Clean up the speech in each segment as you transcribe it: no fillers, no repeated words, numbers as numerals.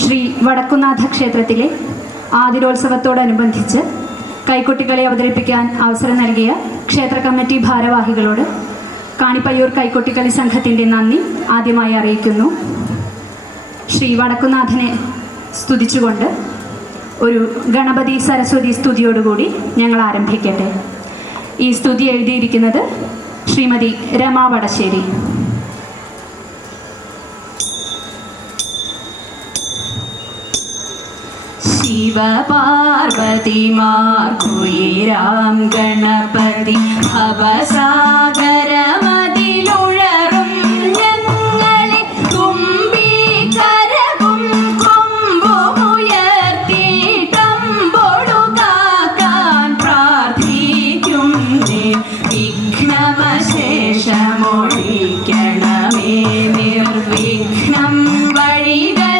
ശ്രീ വടക്കുന്നാഥ ക്ഷേത്രത്തിലെ ആതിരോത്സവത്തോടനുബന്ധിച്ച് കൈക്കൊട്ടികളെ അവതരിപ്പിക്കാൻ അവസരം നൽകിയ ക്ഷേത്ര കമ്മിറ്റി ഭാരവാഹികളോട് കാണിപ്പയ്യൂർ കൈക്കൊട്ടിക്കളി സംഘത്തിൻ്റെ നന്ദി ആദ്യമായി അറിയിക്കുന്നു. ശ്രീ വടക്കുന്നാഥനെ സ്തുതിച്ചുകൊണ്ട് ഒരു ഗണപതി സരസ്വതി സ്തുതിയോടുകൂടി ഞങ്ങൾ ആരംഭിക്കട്ടെ. ഈ സ്തുതി എഴുതിയിരിക്കുന്നത് ശ്രീമതി രമാ വടശ്ശേരി. ശിവപാർവതിമാർക്കുയിരാം ഗണപതി ഭവസാഗരമതിലുഴറും ഞങ്ങളെ തുമ്പി കരകും കൊമ്പുമുയർത്തി തമ്പൊടു കാക്കാൻ പ്രാർത്ഥിക്കും. വിഘ്നമശേഷമൊഴിക്കണമേ നിർവിഘ്നം വഴികൾ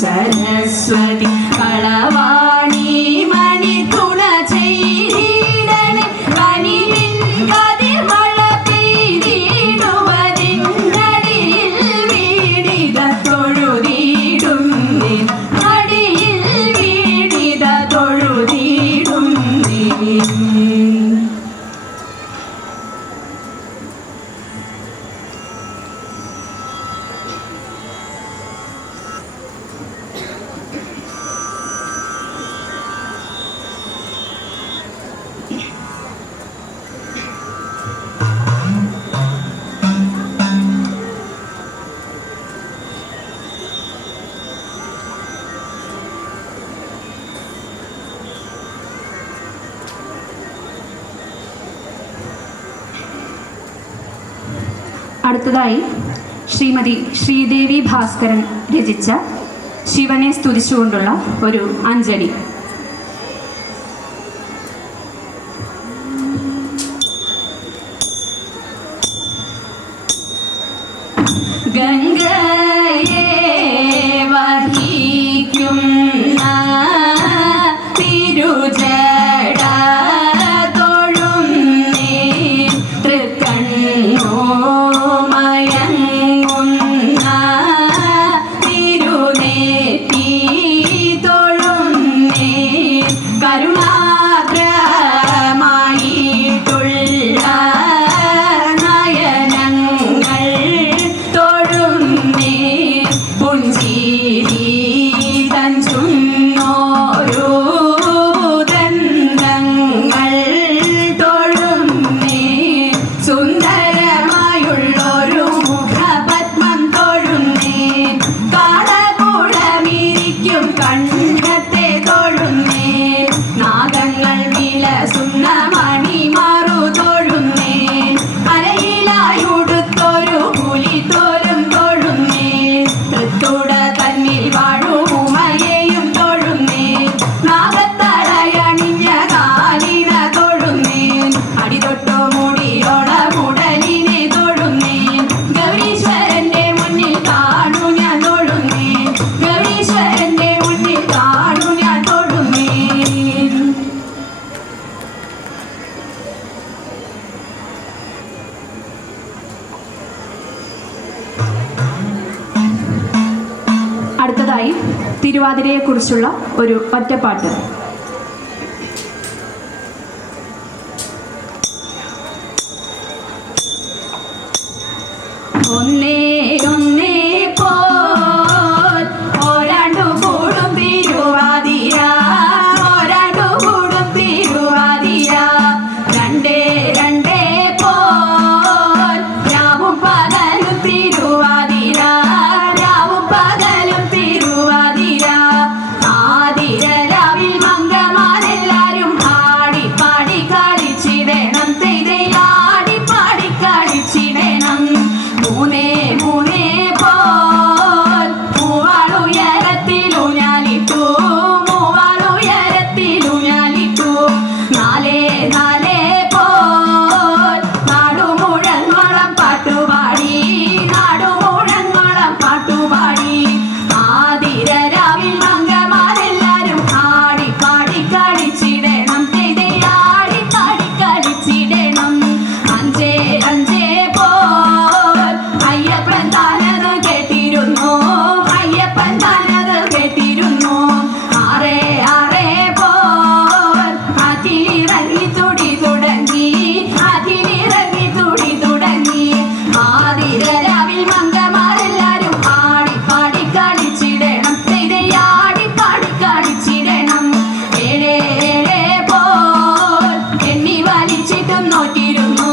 സരസ്വതി കളവാണി മണി തുണ ചെയ്തിടണേ കനിവിൻ കതിർമഴ പെയ്തിടുവതിന്നടിയിൽ വീടിത തൊഴുതിടും അടിയിൽ വീടിത തൊഴുതിടും. അടുത്തതായി ശ്രീമതി ശ്രീദേവി ഭാസ്കരൻ രചിച്ച ശിവനെ സ്തുതിച്ചുകൊണ്ടുള്ള ഒരു അഞ്ജലി. ഗംഗയെ വഹിക്കും തിരുജട തൊഴുന്നേ തൃക്കണ്ണോ മയങ്ങുന്ന തിരുനേറ്റി തൊഴുന്നേ കരുണാദ്രമായിട്ടുള്ള നയനങ്ങൾ തൊഴുന്നേ പുഞ്ചിരി തഞ്ചുന്നോരോ ദന്തങ്ങൾ തൊഴുന്നേ സുന്ദരമായുള്ളൊരു മുഖപത്മം തൊഴുന്നേ കാടകൂടമിരിക്കും കണ്ഠത്തെ തൊഴുന്നേ നാഗങ്ങൾ വിലസുന്ന മണിമാറു തൊഴുന്നേ അരയിലായുടുത്തൊരു പുലിത്തോരും തൊഴുന്നേ തൃത്തുട തന്നിൽ വാഴുമയെയും തൊഴുന്നേ നാഗത്തടയണിഞ്ഞ കാലിന തൊഴുന്നേ അടിതൊട്ടോ മുടിയോട മുടലിനെ തൊഴുന്നേ ഗൗരീശ്വരന്റെ മുന്നിൽ കാണു ഞാൻ തൊഴുന്നേ ഗൗരീശ്വരന്റെ മുന്നിൽ കാണു ഞാൻ തൊഴുന്നേ. അടുത്തതായി തിരുവാതിരയെക്കുറിച്ചുള്ള ഒരു ഒറ്റപ്പാട്ട്. ഒന്നേ ഒന്നേ പോൽ ഒരാണ്ടു കൂടും തിരുവാതിര ഒരാണ്ടു കൂടും തിരുവാതിര രണ്ടേ രണ്ടേ പോൽ രാവും പകലും തിരുവാതിര രാവും പകലും തിരുവാതിര ആതിര രാവിൽ മംഗമാരെല്ലാരും ആടി പാടി കളിച്ചിടണം തെയ്തേ ആടി പാടി കളിച്ചിടണം മൂന്നേ ആതിരരാവിൽ മംഗമാരെല്ലാരും ആടി പാടി കളിച്ചിടണം ആടി പാടി കളിച്ചിടണം ഏഴേ ഏഴേ പോൽ എണ്ണി വലിച്ചിട്ടും നോറ്റിരുന്നു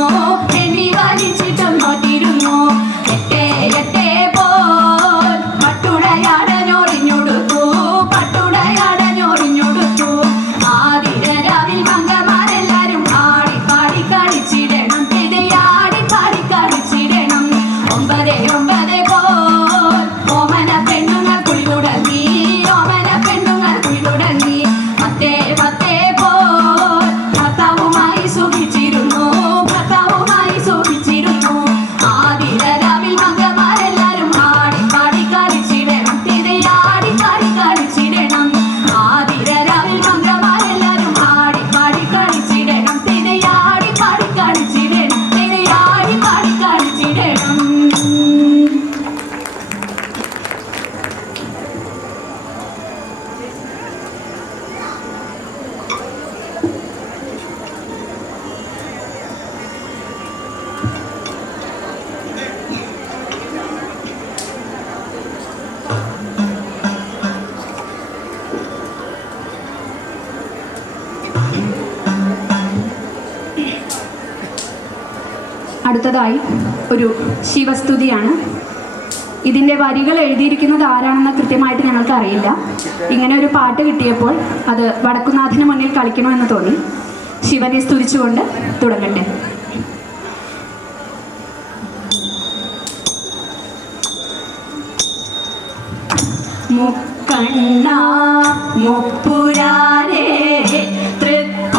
എണ്ണി വലിച്ചിട്ടും നോറ്റിരുന്നു എട്ടേ എട്ടേ പോൽ പട്ടുടയാടഞ്ഞൊറിഞ്ഞൊടുത്തു പട്ടുടയാടഞ്ഞൊറിഞ്ഞൊടുത്തു ആതിരരാവിൽ മംഗമാരെല്ലാരും ആടി പാടി കളിച്ചിടണം ആടി പാടി കളിച്ചിടണം ഒമ്പതേ ഒമ്പതേ പോൽ ഓമന പെണ്ണുങ്ങൾ കുളിതുടങ്ങി ഓമന പെണ്ണുങ്ങൾ കുളിതുടങ്ങി പത്തേ പത്തേ പോൽ ഭർത്താവുമായി സുഖിച്ചിരുന്നു ഭർത്താവുമായി സുഖിച്ചിരുന്നു ആതിരരാവിൽ മംഗമാരെല്ലാരും ആടി പാടി കളിച്ചിടണം ആടി പാടി കളിച്ചിടണം ആതിരരാവിൽ മംഗമാരെല്ലാരും ആടി പാടി കളിച്ചിടണം ആടി പാടി കളിച്ചിടണം ആടി പാടി കളിച്ചിടണം. അടുത്തതായി ഒരു ശിവസ്തുതിയാണ്. ഇതിൻ്റെ വരികൾ എഴുതിയിരിക്കുന്നത് ആരാണെന്ന് കൃത്യമായിട്ട് ഞങ്ങൾക്ക് അറിയില്ല. ഇങ്ങനെ ഒരു പാട്ട് കിട്ടിയപ്പോൾ അത് വടക്കുനാഥന് മുന്നിൽ കളിക്കണമെന്ന് തോന്നി. ശിവനെ സ്തുതിച്ചുകൊണ്ട് തുടങ്ങട്ടെ. മുക്കണ്ണ മുപ്പുരാരേ തൃക്കോവിലകത്തു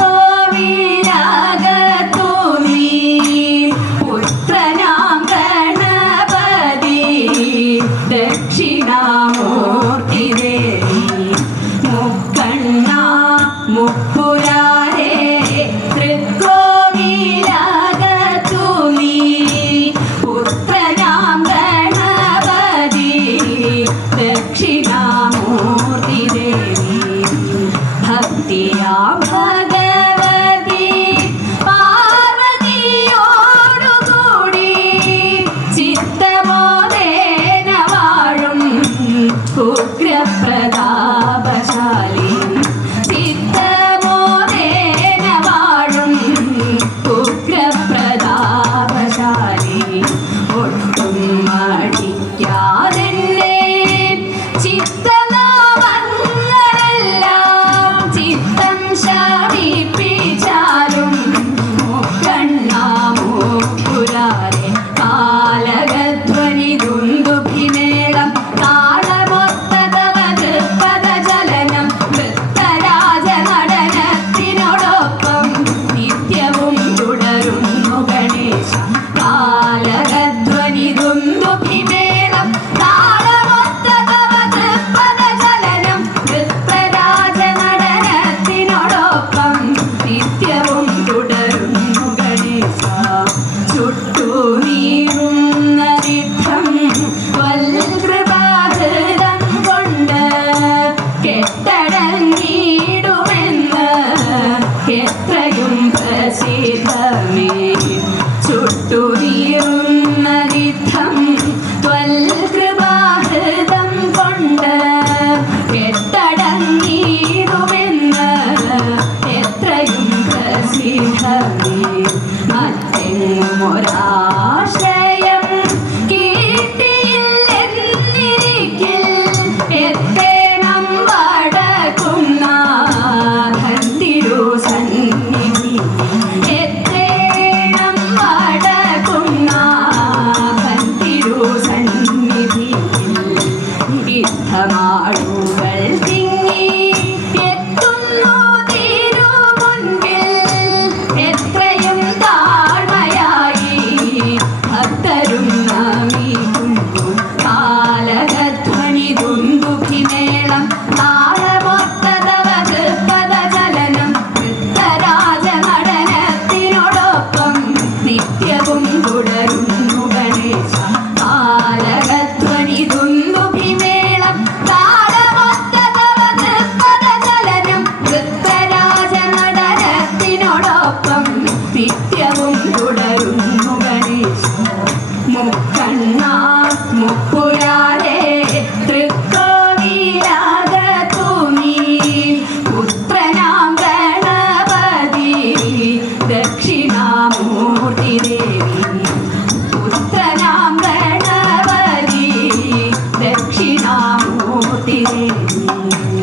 നീ പുത്രനാം ഗണപതി ദക്ഷിണാമൂർത്തി ദേവി മുക്കണ്ണ മുപ്പുരാരേ തൃക്കോവിലകത്തു നീ പുത്രനാം ഗണപതി ദക്ഷിണാമൂർത്തി ദേവി ഭക്തിയാ ഭഗവതി പാർവതിയോടുകൂടി ചിത്തമോദേന വാഴും ഉഗ്രപ്രതാപശാലി ചിത്തമോദേന വാഴും ഉഗ്രപ്രതാപശാലി ഒട്ടും മടിക്കാതെന്നെ ചിത്തനാമങ്ങളെല്ലാം ചിത്തം ശമിപ്പിച്ചാലും മുക്കണ്ണാമൂപ്പുരാരെ കാലകധ്വനി ദുന്ദുഭിമേളം താളമൊത്ത തവ തൃപ്പദചലനം വൃത്തരാജ നടനത്തിനോടൊപ്പം നിത്യവും തുടരുന്നു ഗണേശ കാലകധ്വനി ദുന്ദുഭിമേളം താളമൊത്ത തവ തൃപ്പദചലനം വൃത്തരാജ നടനത്തിനോടൊപ്പം നിത്യവും തുടരുന്നു ഗണേശ ചുട്ടുനീറുന്ന രിദ്ധം വൽകൃപാധൃതം കൊണ്ട് കെട്ടടങ്ങിയിടുമെന്ന് എത്രയും പ്രസിദ്ധമേ ചുട്ടുനീറുന്ന രിദ്ധം ത്വൽകൃപാഹൃതം കൊണ്ട് കെട്ടടങ്ങിയിടുമെന്ന് എത്രയും പ്രസിദ്ധമേ മറ്റെങ്ങും ഒരാശ്രയം കിട്ടിയില്ലെന്നിരിക്കിൽ എത്തേണം വടക്കുംനാഥൻ തിരുസന്നിധി എത്തേണം വടക്കുംനാഥൻ തിരുസന്നിധി വിദ്ധമാടുകൾ തിങ്ങി എത്തുന്നു തിരുമുൻപിൽ എത്രയും താഴ്മയായി ഭക്തരും നമിക്കുന്നു കാലകധ്വനി ദുന്ദുഭിമേളം താളമൊത്ത തവ തൃപ്പദചലനം വൃത്തരാജ നടനത്തിനോടൊപ്പം നിത്യവും തുടരുന്നു ഗണേശ കാലകധ്വനി ദുന്ദുഭിമേളം താള മുപ്പുരാരെ തൃക്കോവിലകത്തു നീ പുത്രനാം ഗണപതി ദക്ഷിണാമൂർത്തി ദേവി പുത്രനാം ഗണപതി ദക്ഷിണാമൂർത്തി ദേവി